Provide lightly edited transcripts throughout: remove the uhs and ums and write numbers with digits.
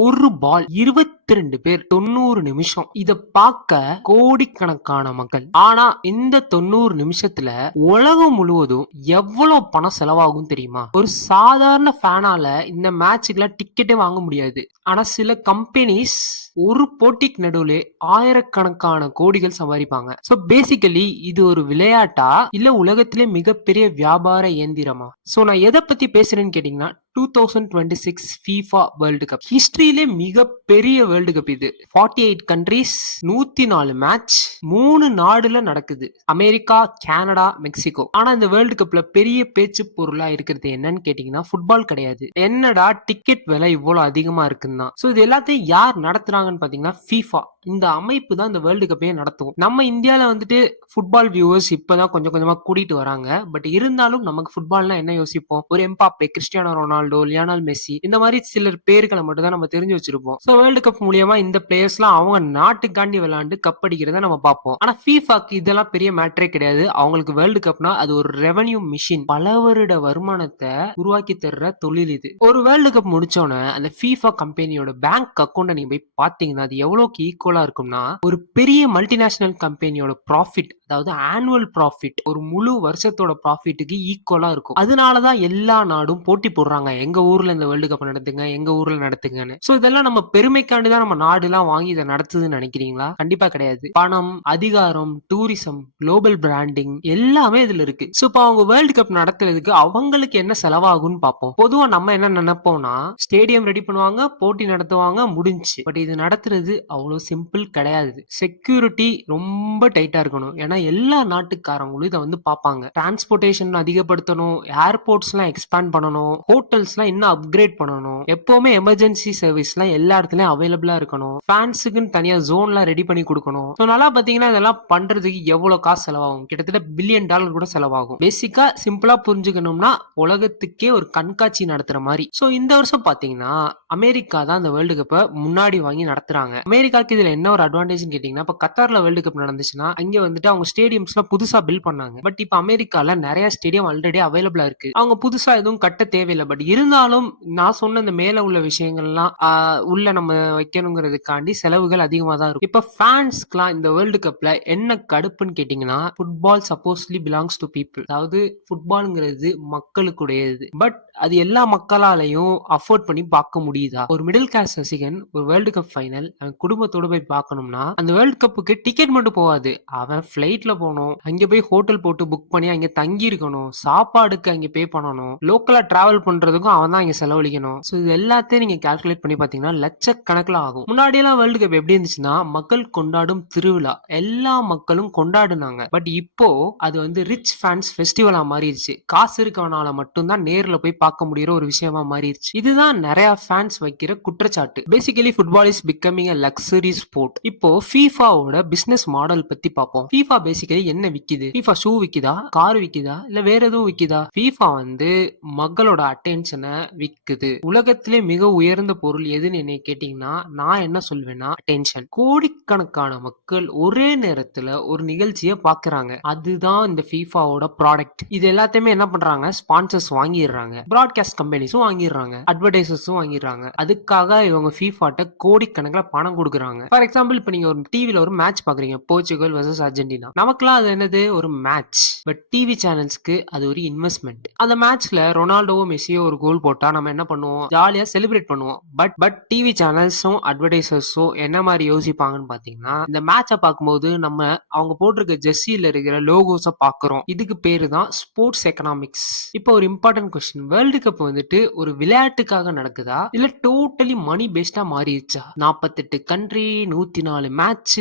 ஒரு பால் 22 பேர் 90 நிமிஷம். இத பார்க்க கோடிக்கணக்கான மக்கள். ஆனா இந்த 90 நிமிஷத்துல உலகம் முழுவதும் எவ்வளவு பணம் செலவாகும் தெரியுமா? ஒரு சாதாரண ஃபேனால இந்த மேட்சுக்குலாம் டிக்கெட்டே வாங்க முடியாது. ஆனா சில கம்பெனிஸ் ஒரு போட்டிக்கு நடுவுல ஆயிரக்கணக்கான கோடிகள் சம்பாதிப்பாங்க. சோ பேசிக்கலி இது ஒரு விளையாட்டா இல்ல உலகத்திலே மிகப்பெரிய வியாபார இயந்திரமா? சோ நான் எதை பத்தி பேசுறேன்னு கேட்டீங்கன்னா 2026 FIFA வேர்ல்டு கப் ஹிஸ்டரியிலே மிகப்பெரிய வேர்ல்டு கப் இது. 48 கண்ட்ரீஸ், 104 மேட்ச், 3 நாடுல நடக்குது. America, Canada, Mexico. ஆனா இந்த வேர்ல்டு கப்ல பெரிய பேச்சு பொருளா இருக்கிறது என்னன்னு கேட்டீங்கன்னா ஃபுட்பால் கிடையாது. என்னடா டிக்கெட் விலை இவ்வளவு அதிகமா இருக்குன்னா, சோ இது எல்லாத்தையும் யார் நடத்துறாங்கன்னு பாத்தீங்கன்னா FIFA. இந்த அமைப்பு தான் இந்த வேர்ல்டு கப்பையே நடத்தும். நம்ம இந்தியால வந்துட்டு ஃபுட்பால் வியூவர்ஸ் இப்பதான் கொஞ்சம் கொஞ்சமா கூட்டிட்டு வராங்க. பட் இருந்தாலும் நமக்கு ஃபுட்பால்னா என்ன யோசிப்போம்? ஒரு Mbappe, Cristiano Ronaldo, Lionel Messi இந்த மாதிரி சிலர் பேர்களை மட்டும் தான் நம்ம தெரிஞ்சு வச்சிருப்போம். சோ வேர்ல்டு கப் மூலியமா இந்த பிளேயர்ஸ்லாம் அவங்க நாட்டுக்காண்டி விளையாண்டு கப் அடிக்கிறத நம்ம பார்ப்போம். ஆனா ஃபீஃபாக்கு இதெல்லாம் பெரிய மேட்டரே கிடையாது. அவங்களுக்கு வேர்ல்டு கப்னா அது ஒரு ரெவென்யூ மிஷின். பல வருட வருமானத்தை உருவாக்கி தர்ற தொழில் இது. ஒரு வேர்ல்டு கப் முடிச்சோன்னே அந்த ஃபீஃபா கம்பெனியோட பேங்க் அக்கௌண்ட்டை நீங்க போய் பாத்தீங்கன்னா அது எவ்வளவுக்கு ஈக்குவலா இருக்கும்னா ஒரு பெரிய மல்டிநேஷனல் கம்பெனியோட ப்ராஃபிட், அதாவது ஆனுவல் ப்ராஃபிட், ஒரு முழு வருஷத்தோட ப்ராஃபிட்டுக்கு ஈக்குவலா இருக்கும். அதனாலதான் எல்லா நாடும் போட்டி போடுறாங்க, எங்க ஊர்ல இந்த வேர்ல்டு கப் நடத்துங்க, எங்க ஊர்ல நடத்துங்கன்னு. சோ இதெல்லாம் நம்ம பெருமைக்காண்டிதான் நம்ம நாடு எல்லாம் வாங்கி இதை நடத்துதுன்னு நினைக்கிறீங்களா? கண்டிப்பா கிடையாது. பணம், அதிகாரம், டூரிசம், குளோபல் பிராண்டிங் எல்லாமே இதுல இருக்கு. சோ இப்ப அவங்க வேர்ல்டு கப் நடத்துறதுக்கு அவங்களுக்கு என்ன செலவாகும்னு பார்ப்போம். பொதுவா நம்ம என்ன நினைப்போம்னா ஸ்டேடியம் ரெடி பண்ணுவாங்க, போட்டி நடத்துவாங்க, முடிஞ்சு. பட் இது நடத்துறது அவ்வளவு சிம்பிள் கிடையாது. செக்யூரிட்டி ரொம்ப டைட்டா இருக்கணும். ஏன்னா எல்லா நாட்டுக்காரங்களும் இதை வந்து பார்ப்பாங்க. டிரான்ஸ்போர்டேஷன் அதிகப்படுத்தணும், ஏர்போர்ட்ஸ் எல்லாம் எக்ஸ்பேண்ட் பண்ணணும், ஹோட்டல்ஸ் எல்லாம் இன்னும் அப்கிரேட் பண்ணணும், எப்பவுமே எமர்ஜென்சி சர்வீஸ் எல்லாம் எல்லா இடத்துலயும் அவைலபிளா இருக்கணும், ஃபேன்ஸுக்குன்னு தனியா ஜோன்லாம் ரெடி பண்ணி கொடுக்கணும். ஸோ நல்லா பாத்தீங்கன்னா இதெல்லாம் பண்றதுக்கு எவ்வளவு காசு செலவாகும்? கிட்டத்தட்ட $1 பில்லியன் கூட செலவாகும். பேசிக்கா சிம்பிளா புரிஞ்சுக்கணும்னா உலகத்துக்கே ஒரு கண்காட்சி நடத்துற மாதிரி. ஸோ இந்த வருஷம் பாத்தீங்கன்னா அமெரிக்கா தான் இந்த வேர்ல்டு கப்பை முன்னாடி வாங்கி நடத்துறாங்க. அமெரிக்காக்கு இதுல என்ன ஒரு அட்வான்டேஜ் கேட்டீங்கன்னா, இப்ப கத்தார்ல வேர்ல்டு கப் நடந்துச்சுன்னா அங்க வந்துட்டு அவங்க ஸ்டேடியம்ஸ்லாம் புதுசா பில்ட் பண்ணாங்க. பட் இப்ப அமெரிக்கால நிறைய ஸ்டேடியம் ஆல்ரெடி அவைலபிளா இருக்கு. அவங்க புதுசா எதுவும் கட்ட தேவையில்லை. பட் இருந்தாலும் நான் சொன்ன இந்த மேல உள்ள விஷயங்கள்லாம் உள்ள நம்ம வைக்கணுங்கிறதுக்காண்டி செலவுகள் அதிகமா தான் இருக்கும். இப்ப ஃபேன்ஸ்க்குலாம் இந்த வேர்ல்டு கப்ல என்ன கடுப்புன்னு கேட்டீங்கன்னா, football supposedly belongs to people, அதாவது ஃபுட்பால்ங்கிறது மக்களுக்குடையது. பட் அது எல்லா மக்களாலையும் அஃபோர்ட் பண்ணி பார்க்க முடியுதா? ஒரு மிடில் கிளாஸ் ரசிகன் ஒரு வேர்ல்டு கப் ஃபைனல் அவன் குடும்பத்தோட போய் பார்க்கணும்னா அந்த வேர்ல்டு கப்புக்கு டிக்கெட் மட்டும் போகாது, அவன் பிளைட்ல போகணும், அங்க போய் ஹோட்டல் போட்டு புக் பண்ணி அங்க தங்கி இருக்கணும், சாப்பாடுக்கு அங்க பே பண்ணணும், லோக்கலா டிராவல் பண்றதுக்கும் அவன் தான் அங்க செலவழிக்கணும். ஸோ இது எல்லாத்தையும் நீங்க கால்குலேட் பண்ணி பாத்தீங்கன்னா லட்சக்கணக்கில் ஆகும். முன்னாடி எல்லாம் வேர்ல்டு கப் எப்படி இருந்துச்சுன்னா மக்கள் கொண்டாடும் திருவிழா, எல்லா மக்களும் கொண்டாடுனாங்க. பட் இப்போ அது வந்து ரிச் ஃபேன்ஸ் ஃபெஸ்டிவலா மாறிடுச்சு. காசு இருக்கவனால மட்டும்தான் நேர்ல போய் பார்க்க முடியற ஒரு விஷயமா மாறிடுச்சு. இதுதான் நிறைய ஃபேன்ஸ் வைக்கிற குற்றச்சாட்டு. Basically football is becoming a luxury sport. இப்போ ஃபீஃபாவோட பிசினஸ் மாடல் பத்தி பார்ப்போம். ஃபீஃபா பேசிக்கலி என்ன விக்குது? ஃபீஃபா ஷூ விக்குதா, கார் விக்குதா, இல்ல வேற எதுவும் விக்குதா? ஃபீஃபா வந்து மக்களோட அட்டென்ஷனை விக்குது. உலகத்திலே மிக உயர்ந்த பொருள் எதுன்னு என்ன கேட்டீங்கன்னா நான் என்ன சொல்வேன்னா அட்டென்ஷன். கோடிக்கணக்கான மக்கள் ஒரே நேரத்துல ஒரு நிகழ்ச்சியை பாக்குறாங்க. அதுதான் இந்த ஃபீஃபாவோட ப்ராடக்ட். இது எல்லாத்தையுமே என்ன பண்றாங்க? ஸ்பான்சர்ஸ் வாங்கிடுறாங்க, பிராட்காஸ்ட் கம்பெனிஸும் வாங்கிடுறாங்க, அட்வர்டைசர்ஸும் வாங்கிடுறாங்க. அதுக்காக இவங்க ஃபீஃபாட்ட கோடிக்கணக்கில் பணம் கொடுக்குறாங்க. ஃபார் எக்ஸாம்பிள் இப்ப நீங்க ஒரு டிவில ஒரு மேட்ச் பாக்குறீங்க, போர்ச்சுகல் வர்சஸ் அர்ஜென்டினா. நமக்குலாம் அது என்னது? ஒரு மேட்ச். பட் டிவி சேனல்ஸ்க்கு அது ஒரு இன்வெஸ்ட்மெண்ட். அந்த மேட்ச்ல ரொனால்டோவோ மெஸ்ஸியோ ஒரு கோல் போட்டா நம்ம என்ன பண்ணுவோம்? ஜாலியா செலிப்ரேட் பண்ணுவோம். பட் டிவி சேனல்ஸும் அட்வர்டைசர்ஸும் என்ன மாதிரி யோசிப்பாங்கன்னு பாத்தீங்கன்னா, இந்த மேட்சை பார்க்கும்போது நம்ம அவங்க போட்டிருக்க ஜெர்சியில இருக்கிற லோகோஸை பாக்குறோம். இதுக்கு பேரு தான் ஸ்போர்ட்ஸ் எக்கனாமிக்ஸ். இப்போ ஒரு இம்பார்ட்டன்ட் கொஸ்டின், வேர்ல்டு கப் வந்துட்டு ஒரு விளையாட்டுக்காக நடக்குதா இல்ல டோட்டலி மணி பேஸ்டா மாறிடுச்சா? 48 கண்ட்ரி, 104 மேட்ச்,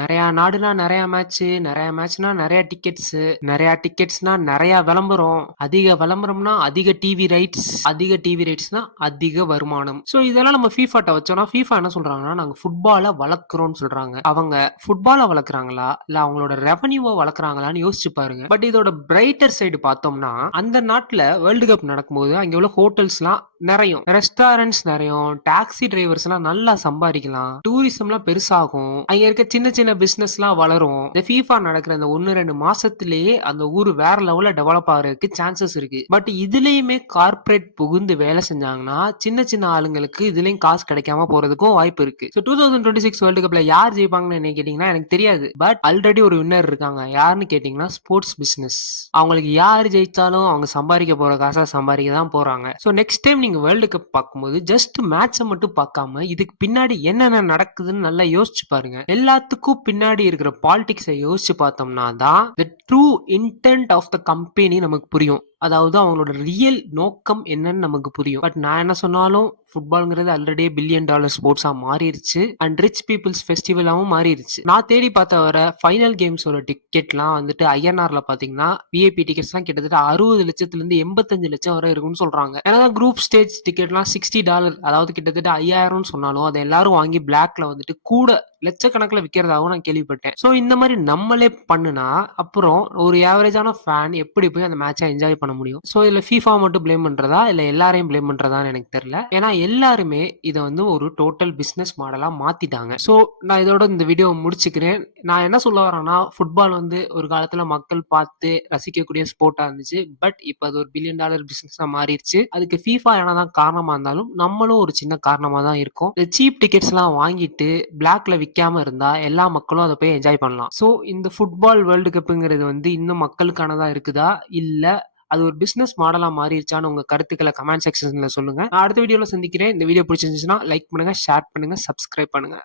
நிறைய நாடுனா நிறைய மேட்ச், நிறைய மேட்ச்னா நிறைய டிக்கெட்ஸ், நிறைய டிக்கெட்ஸ்னா நிறைய விளம்பரம், அதிக விளம்பரம்னா அதிக டிவி ரைட்ஸ், அதிக டிவி ரைட்ஸ்னா அதிக வருமானம். சோ இதெல்லாம் நம்ம ஃபீஃபாட்ட வச்சோம்னா ஃபீஃபா என்ன சொல்றாங்கன்னா நாங்க ஃபுட்பாலை வளர்க்குறோம்னு சொல்றாங்க. அவங்க ஃபுட்பாலை வளர்க்குறாங்களா இல்ல அவங்களோட ரெவன்யூவை வளர்க்குறாங்களான்னு யோசிச்சு பாருங்க. பட் இதோட பிரைட்டர் சைடு பார்த்தோம்னா அந்த நாட்டுல வேர்ல்டு கப் நடக்கும்போது அங்க உள்ள ஹோட்டல்ஸ்லாம் நிறையும், ரெஸ்டாரண்ட்ஸ் நிறையும், டாக்ஸி டிரைவர்ஸ் எல்லாம் நல்லா சம்பாதிக்கலாம், டூரிசம் எல்லாம் பெருசாகும், அங்க இருக்க சின்ன சின்ன பிசினஸ் எல்லாம் வளரும். இந்த ஃபீஃபா நடக்கிற அந்த 1-2 மாசத்திலேயே அந்த ஊர் வேற லெவல்ல டெவலப் ஆகுறதுக்கு சான்சஸ் இருக்கு. பட் இதுலயுமே கார்ப்பரேட் புகுந்து வேலை செஞ்சாங்கன்னா சின்ன சின்ன ஆளுங்களுக்கு இதுலயும் காசு கிடைக்காம போறதுக்கும் வாய்ப்பு இருக்கு. ஸோ 2026 வேர்ல்டு கப்ல யார் ஜெயிப்பாங்கன்னு என்ன கேட்டீங்கன்னா எனக்கு தெரியாது. பட் ஆல்ரெடி ஒரு வின்னர் இருக்காங்க. யாருன்னு கேட்டீங்கன்னா ஸ்போர்ட்ஸ் பிசினஸ். அவங்களுக்கு யார் ஜெயிச்சாலும் அவங்க சம்பாதிக்க போற காசை சம்பாதிக்க தான் போறாங்க. ஸோ நெக்ஸ்ட் டைம் நீங்க வேர்ல்டு கப் பார்க்கும்போது ஜஸ்ட் மேட்சை மட்டும் பார்க்காம இதுக்கு பின்னாடி என்னென்ன நடக்குதுன்னு நல்லா யோசிச்சு பாருங்க. எல்லாத்துக்கும் பின்னாடி இருக்கிற பாலிடிக்ஸை யோசிச்சு பார்த்தோம்னா தான் the true intent of the company நமக்கு புரியும். அதாவது அவங்களோட ரியல் நோக்கம் என்னன்னு நமக்கு புரியும். பட் நான் என்ன சொன்னாலும் ஃபுட்பால்ங்கிறது ஆல்ரெடி பில்லியன் டாலர் ஸ்போர்ட்ஸா மாறிடுச்சு அண்ட் ரிச் பீப்புள்ஸ் ஃபெஸ்டிவலாவும் மாறிடுச்சு. நான் தேடி பார்த்த வர ஃபைனல் கேம்ஸோட டிக்கெட்லாம் வந்துட்டு ஐஎன்ஆர்ல பாத்தீங்கன்னா விஐபி டிக்கெட்ஸ்லாம் கிட்டத்தட்ட 60 லட்சத்துல இருந்து 85 லட்சம் வரை இருக்கும்னு சொல்றாங்க. ஏன்னா குரூப் ஸ்டேஜ் டிக்கெட்லாம் $60, அதாவது கிட்டத்தட்ட 5000 சொன்னாலும் அதை எல்லாரும் வாங்கி பிளாக்ல வந்துட்டு கூட லட்சக்கணக்கில் விற்கிறதாகவும் நான் கேள்விப்பட்டேன். ஸோ இந்த மாதிரி நம்மளே பண்ணுனா அப்புறம் ஒரு ஆவரேஜான ஃபேன் எப்படி போய் அந்த மேட்சை என்ஜாய் பண்ண முடியும்? ஸோ இதுல ஃபீஃபா மட்டும் பிளேம் பண்றதா இல்ல எல்லாரையும் பிளேம் பண்றதான்னு எனக்கு தெரியல. ஏன்னா எல்லாருமே இதை வந்து ஒரு டோட்டல் பிசினஸ் மாடலா மாத்திட்டாங்க. ஸோ நான் இதோட இந்த வீடியோ முடிச்சுக்கிறேன். நான் என்ன சொல்ல வரேன்னா ஃபுட்பால் வந்து ஒரு காலத்துல மக்கள் பார்த்து ரசிக்கக்கூடிய ஸ்போர்ட்டா இருந்துச்சு. பட் இப்போ அது ஒரு பில்லியன் டாலர் பிசினஸா மாறிடுச்சு. அதுக்கு ஃபீஃபா என்னதான் காரணமா இருந்தாலும் நம்மளும் ஒரு சின்ன காரணமா தான் இருக்கும். இந்த சீப் டிக்கெட்ஸ் எல்லாம் வாங்கிட்டு பிளாக்ல விற்காம இருந்தா எல்லா மக்களும் அதை போய் என்ஜாய் பண்ணலாம். ஸோ இந்த ஃபுட்பால் வேர்ல்டு கப்புங்கிறது வந்து இன்னும் மக்களுக்கானதா இருக்குதா இல்ல அது ஒரு பிசினஸ் மாடலா மாறிடுச்சான்னு உங்க கருத்துக்களை கமெண்ட் செக்ஷன்ல சொல்லுங்க. நான் அடுத்த வீடியோல சந்திக்கிறேன். இந்த வீடியோ பிடிச்சிருந்துச்சுன்னா லைக் பண்ணுங்க, ஷேர் பண்ணுங்க, சப்ஸ்கிரைப் பண்ணுங்க.